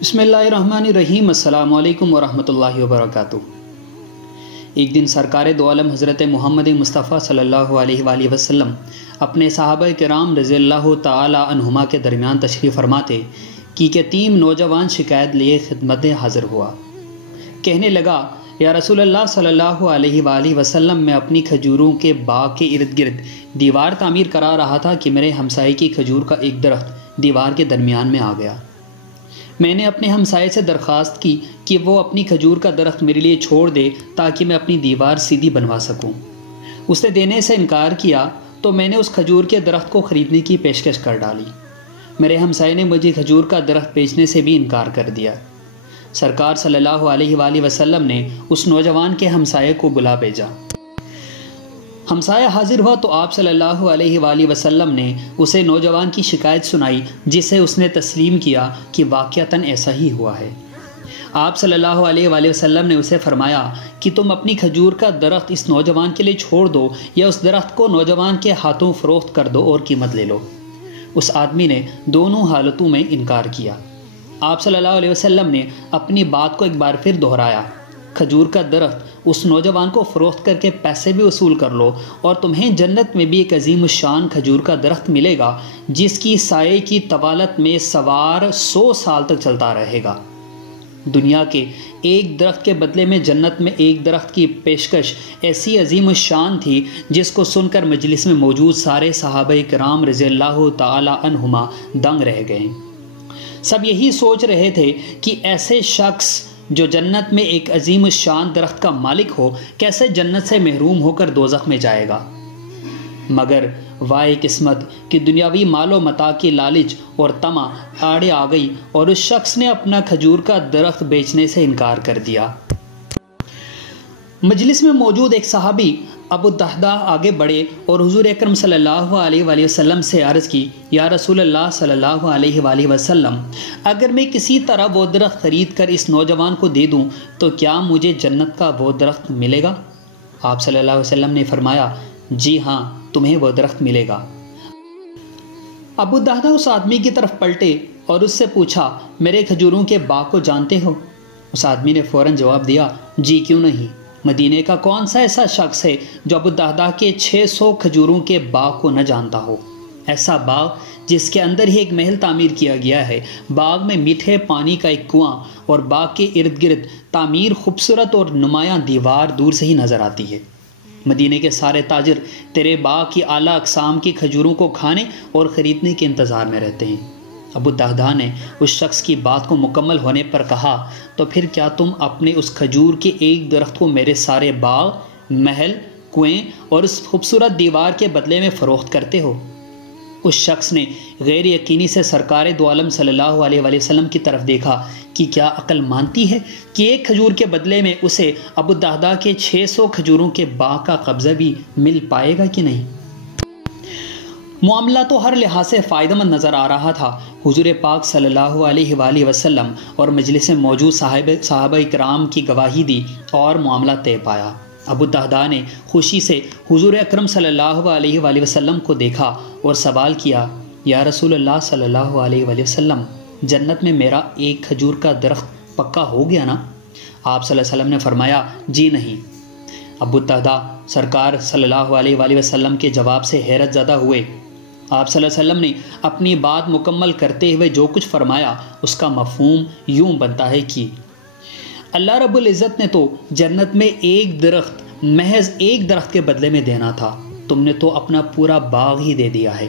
بسم اللہ الرحمن الرحیم۔ السلام علیکم ورحمۃ اللہ وبرکاتہ۔ ایک دن سرکار دو عالم حضرت محمد مصطفیٰ صلی اللہ علیہ وآلہ وسلم اپنے صحابہ کرام رضی اللہ تعالی عنہما کے درمیان تشریف فرماتے کہ یتیم نوجوان شکایت لیے خدمت حاضر ہوا۔ کہنے لگا، یا رسول اللہ صلی اللہ علیہ وآلہ وسلم، میں اپنی کھجوروں کے باغ کے ارد گرد دیوار تعمیر کرا رہا تھا کہ میرے ہمسائے کی کھجور کا ایک درخت دیوار کے درمیان میں آ گیا۔ میں نے اپنے ہمسائے سے درخواست کی کہ وہ اپنی کھجور کا درخت میرے لیے چھوڑ دے تاکہ میں اپنی دیوار سیدھی بنوا سکوں۔ اس نے دینے سے انکار کیا تو میں نے اس کھجور کے درخت کو خریدنے کی پیشکش کر ڈالی۔ میرے ہمسائے نے مجھے کھجور کا درخت بیچنے سے بھی انکار کر دیا۔ سرکار صلی اللہ علیہ وآلہ وسلم نے اس نوجوان کے ہمسائے کو بلا بھیجا۔ ہمسایہ حاضر ہوا تو آپ صلی اللہ علیہ وآلہ وسلم نے اسے نوجوان کی شکایت سنائی، جسے اس نے تسلیم کیا کہ واقعتاً ایسا ہی ہوا ہے۔ آپ صلی اللہ علیہ وآلہ وسلم نے اسے فرمایا کہ تم اپنی کھجور کا درخت اس نوجوان کے لیے چھوڑ دو یا اس درخت کو نوجوان کے ہاتھوں فروخت کر دو اور قیمت لے لو۔ اس آدمی نے دونوں حالتوں میں انکار کیا۔ آپ صلی اللہ علیہ وسلم نے اپنی بات کو ایک بار پھر دہرایا، کھجور کا درخت اس نوجوان کو فروخت کر کے پیسے بھی وصول کر لو اور تمہیں جنت میں بھی ایک عظیم الشان کھجور کا درخت ملے گا جس کی سائے کی طوالت میں سوار 100 سال تک چلتا رہے گا۔ دنیا کے ایک درخت کے بدلے میں جنت میں ایک درخت کی پیشکش ایسی عظیم الشان تھی جس کو سن کر مجلس میں موجود سارے صحابہ کرام رضی اللہ تعالی عنہما دنگ رہ گئے۔ سب یہی سوچ رہے تھے کہ ایسے شخص جو جنت میں ایک عظیم الشان درخت کا مالک ہو کیسے جنت سے محروم ہو کر دوزخ میں جائے گا۔ مگر واہ قسمت کہ دنیاوی مال و متاع کی لالچ اور طمع آڑے آ گئی اور اس شخص نے اپنا کھجور کا درخت بیچنے سے انکار کر دیا۔ مجلس میں موجود ایک صحابی ابو الدہداء آگے بڑھے اور حضور اکرم صلی اللہ علیہ وآلہ وسلم سے عرض کی، یا رسول اللہ صلی اللہ علیہ وآلہ وسلم، اگر میں کسی طرح وہ درخت خرید کر اس نوجوان کو دے دوں تو کیا مجھے جنت کا وہ درخت ملے گا؟ آپ صلی اللہ علیہ وسلم نے فرمایا، جی ہاں، تمہیں وہ درخت ملے گا۔ ابو الدہداء اس آدمی کی طرف پلٹے اور اس سے پوچھا، میرے کھجوروں کے باغ کو جانتے ہو؟ اس آدمی نے فوراً جواب دیا، جی کیوں نہیں، مدینے کا کون سا ایسا شخص ہے جو ابو الدہداء کے 600 کھجوروں کے باغ کو نہ جانتا ہو؟ ایسا باغ جس کے اندر ہی ایک محل تعمیر کیا گیا ہے، باغ میں میٹھے پانی کا ایک کنواں اور باغ کے ارد گرد تعمیر خوبصورت اور نمایاں دیوار دور سے ہی نظر آتی ہے۔ مدینے کے سارے تاجر تیرے باغ کی اعلیٰ اقسام کی کھجوروں کو کھانے اور خریدنے کے انتظار میں رہتے ہیں۔ ابو الدہداء نے اس شخص کی بات کو مکمل ہونے پر کہا، تو پھر کیا تم اپنے اس کھجور کے ایک درخت کو میرے سارے باغ، محل، کنویں اور اس خوبصورت دیوار کے بدلے میں فروخت کرتے ہو؟ اس شخص نے غیر یقینی سے سرکار دو عالم صلی اللہ علیہ وآلہ وسلم کی طرف دیکھا کہ کیا عقل مانتی ہے کہ ایک کھجور کے بدلے میں اسے ابو الدہداء کے 600 کھجوروں کے باغ کا قبضہ بھی مل پائے گا کہ نہیں؟ معاملہ تو ہر لحاظ سے فائدہ مند نظر آ رہا تھا۔ حضور پاک صلی اللہ علیہ وآلہ وسلم اور مجلس میں موجود صحابہ کرام کی گواہی دی اور معاملہ طے پایا۔ ابو الدہداء نے خوشی سے حضور اکرم صلی اللہ علیہ وآلہ وسلم کو دیکھا اور سوال کیا، یا رسول اللہ صلی اللہ علیہ وآلہ وسلم، جنت میں میرا ایک کھجور کا درخت پکا ہو گیا نا؟ آپ صلی اللہ علیہ وسلم نے فرمایا، جی نہیں۔ ابو الدہداء سرکار صلی اللہ علیہ وآلہ وسلم کے جواب سے حیرت زدہ ہوئے۔ آپ صلی اللہ علیہ وسلم نے اپنی بات مکمل کرتے ہوئے جو کچھ فرمایا اس کا مفہوم یوں بنتا ہے کہ اللہ رب العزت نے تو جنت میں ایک درخت، محض ایک درخت کے بدلے میں دینا تھا، تم نے تو اپنا پورا باغ ہی دے دیا ہے۔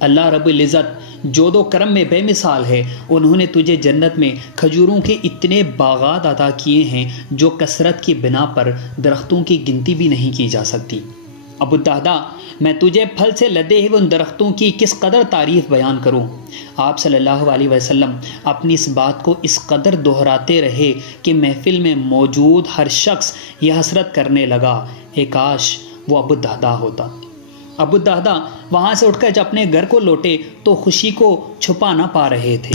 اللہ رب العزت جود و کرم میں بے مثال ہے، انہوں نے تجھے جنت میں کھجوروں کے اتنے باغات عطا کیے ہیں جو کثرت کی بنا پر درختوں کی گنتی بھی نہیں کی جا سکتی۔ ابو الدہداء، میں تجھے پھل سے لدے ہوئے ان درختوں کی کس قدر تعریف بیان کروں؟ آپ صلی اللہ علیہ وسلم اپنی اس بات کو اس قدر دہراتے رہے کہ محفل میں موجود ہر شخص یہ حسرت کرنے لگا، اے کاش وہ ابو الدہداء ہوتا۔ ابو الدہداء وہاں سے اٹھ کر جب اپنے گھر کو لوٹے تو خوشی کو چھپا نہ پا رہے تھے۔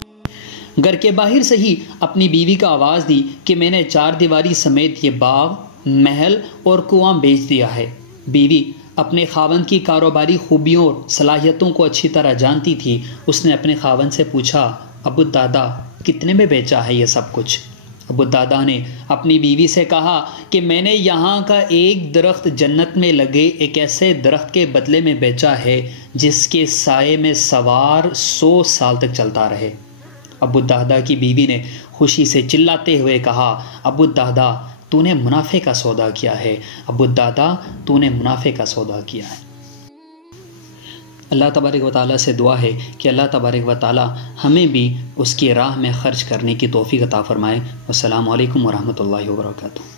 گھر کے باہر سے ہی اپنی بیوی کا آواز دی کہ میں نے 4 دیواری سمیت یہ باغ، محل اور کنواں بیچ دیا ہے۔ بیوی اپنے خاوند کی کاروباری خوبیوں اور صلاحیتوں کو اچھی طرح جانتی تھی۔ اس نے اپنے خاوند سے پوچھا، ابو الدہداء کتنے میں بیچا ہے یہ سب کچھ؟ ابو الدرداء نے اپنی بیوی سے کہا کہ میں نے یہاں کا ایک درخت جنت میں لگے ایک ایسے درخت کے بدلے میں بیچا ہے جس کے سائے میں سوار 100 سال تک چلتا رہے۔ ابو الدرداء کی بیوی نے خوشی سے چلاتے ہوئے کہا، ابو الدرداء تو نے منافع کا سودا کیا ہے، ابو الدرداء تو نے منافع کا سودا کیا ہے۔ اللہ تبارک و تعالیٰ سے دعا ہے کہ اللہ تبارک و تعالیٰ ہمیں بھی اس کی راہ میں خرچ کرنے کی توفیق عطا فرمائے۔ والسلام علیکم ورحمۃ اللہ وبرکاتہ۔